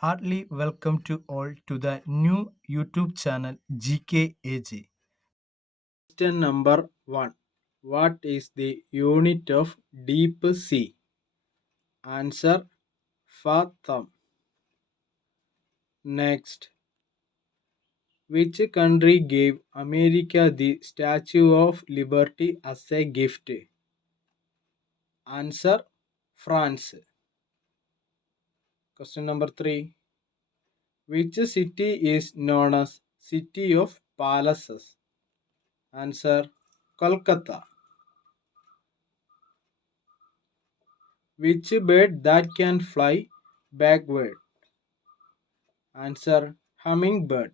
Heartily welcome to all to the new YouTube channel GKAG. Question number 1. What is the unit of deep sea? Answer fathom. Next, which country gave America the Statue of Liberty as a gift? Answer France. Question number 3. Which city is known as City of Palaces? Answer Kolkata. Which bird that can fly backward? Answer hummingbird.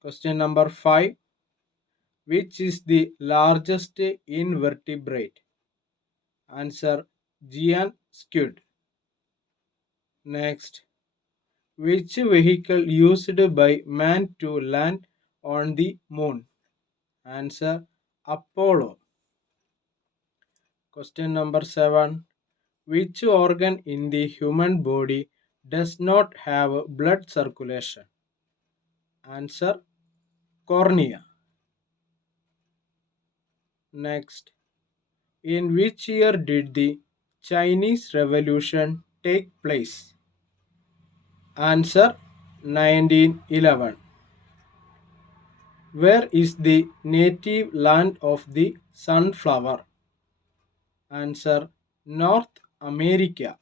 Question number 5. Which is the largest invertebrate? Answer giant squid. Next. Which vehicle used by man to land on the moon? Answer Apollo. Question number 7. Which organ in the human body does not have blood circulation? Answer cornea. Next, in which year did the Chinese Revolution take place? Answer 1911. Where is the native land of the sunflower? Answer North America.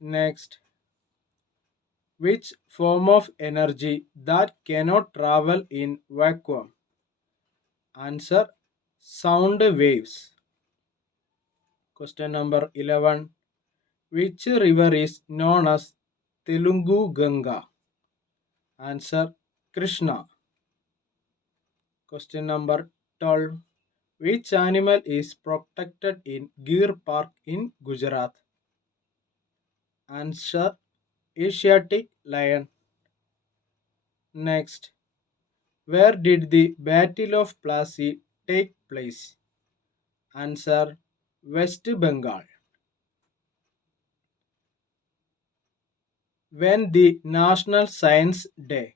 Next, which form of energy that cannot travel in vacuum? Answer sound waves. Question number 11. Which river is known as Telungu Ganga? Answer Krishna. Question number 12. Which animal is protected in Gir Park in Gujarat? Answer Asiatic lion. Next, where did the Battle of Plassey take place? Answer West Bengal. When the National Science Day?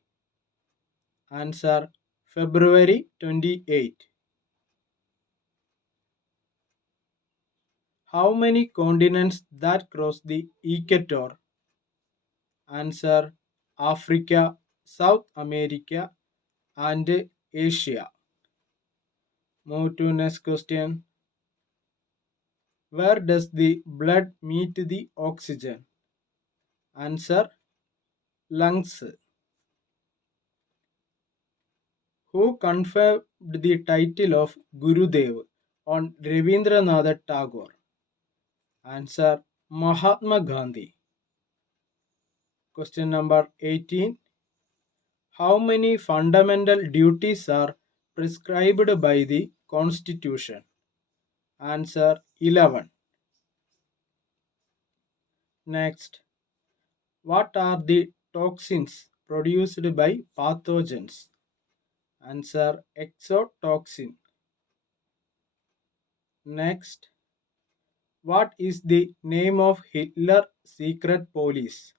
Answer February 28. How many continents that cross the equator? Answer Africa, South America, and Asia. Move to next question. Where does the blood meet the oxygen? Answer lungs. Who conferred the title of Gurudev on Rabindranath Tagore? Answer Mahatma Gandhi. Question number 18. How many fundamental duties are prescribed by the Constitution? Answer 11. Next, what are the toxins produced by pathogens? Answer exotoxin. Next, what is the name of Hitler secret police?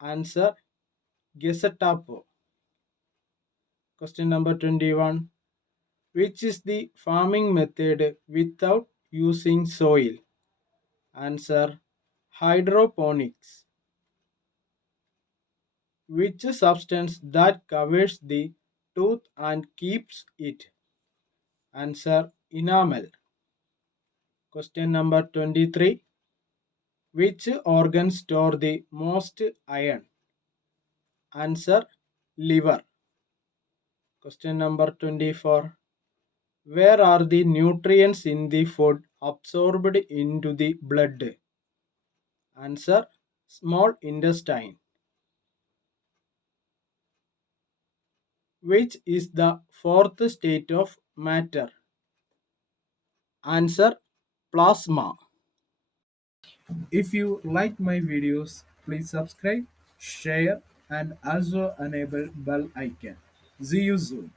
Answer Gestapo. Question number 21. Which is the farming method without using soil? Answer hydroponics. Which substance that covers the tooth and keeps it? Answer enamel. Question number 23. Which organ store the most iron? Answer liver. Question number 24. Where are the nutrients in the food absorbed into the blood? Answer small intestine. Which is the fourth state of matter? Answer plasma. If you like my videos, please subscribe, share, and also enable bell icon. See you soon.